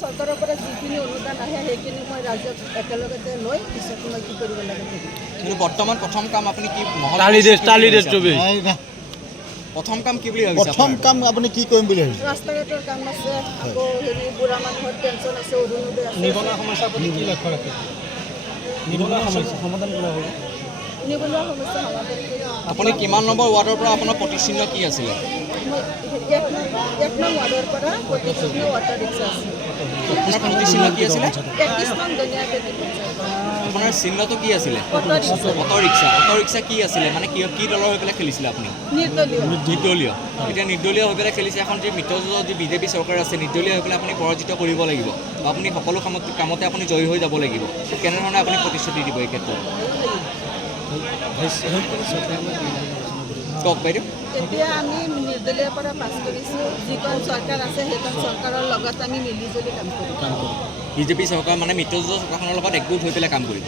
চৰকাৰৰ পৰা যিখিনি অনুদান আহে সেইখিনি মই ৰাজ্যত একেলগতে লৈ পিছত মই কি কৰিব লাগে কিন্তু বৰ্তমান প্ৰথম কাম আপুনি কি প্ৰথম কাম কি বুলি ভাবিছে? প্ৰথম কাম আপুনি কি কৰিম বুলি ভাবিছে? ৰাস্তা ঘাটৰ কাম আছে, আকৌ বুঢ়া মানুহৰ পেঞ্চন আছে, অৰুণোদয় আছে। নিবনুৱা সমস্যা আপুনি কি লক্ষ্য ৰাখে? নিবনুৱা সমস্যা সমাধান কৰা হ'ব। নিবনুৱা সমস্যা সমাধান কৰি আপুনি কিমান নম্বৰ ৱাৰ্ডৰ পৰা আপোনাৰ প্ৰতিচিহ্ন কি আছিলে? মই 1 নং ৱাৰ্ডৰ পৰা 25 নং অটো ৰিক্সা আছে। আপোনাৰ প্ৰতিচিহ্ন কি আছিলে? 31 নং ধনিয়াপেটি পঞ্চায়ত। আপোনাৰ চিহ্নটো কি আছিলে? Auto rickshaw auto rickshaw. Auto rickshaw কি আছিলে, মানে কি দলৰ হৈ পেলাই খেলিছিলে আপুনি? নিৰ্দলীয়। নিৰ্দলীয়। এতিয়া নিৰ্দলীয় হৈ পেলাই খেলিছে। এখন যি মিত্ৰজোঁটৰ যি বিজেপি চৰকাৰ আছে, নিৰ্দলীয় হৈ পেলাই আপুনি পৰাজিত কৰিব লাগিব বা আপুনি সকলো কামতে আপুনি জয়ী হৈ যাব লাগিব। কেনেধৰণে আপুনি প্ৰতিশ্ৰুতি দিব এই ক্ষেত্ৰত? কওক বাইদেউ। এতিয়া আমি নিৰ্দলীয়ৰ পৰা পাছ কৰিছোঁ, যিখন চৰকাৰ আছে সেইখন চৰকাৰৰ লগত আমি মিলিজুলি কাম কৰিম। বিজেপি চৰকাৰ মানে মিত্ৰজোঁটৰ চৰকাৰখনৰ লগত একগোট হৈ পেলাই কাম কৰিব।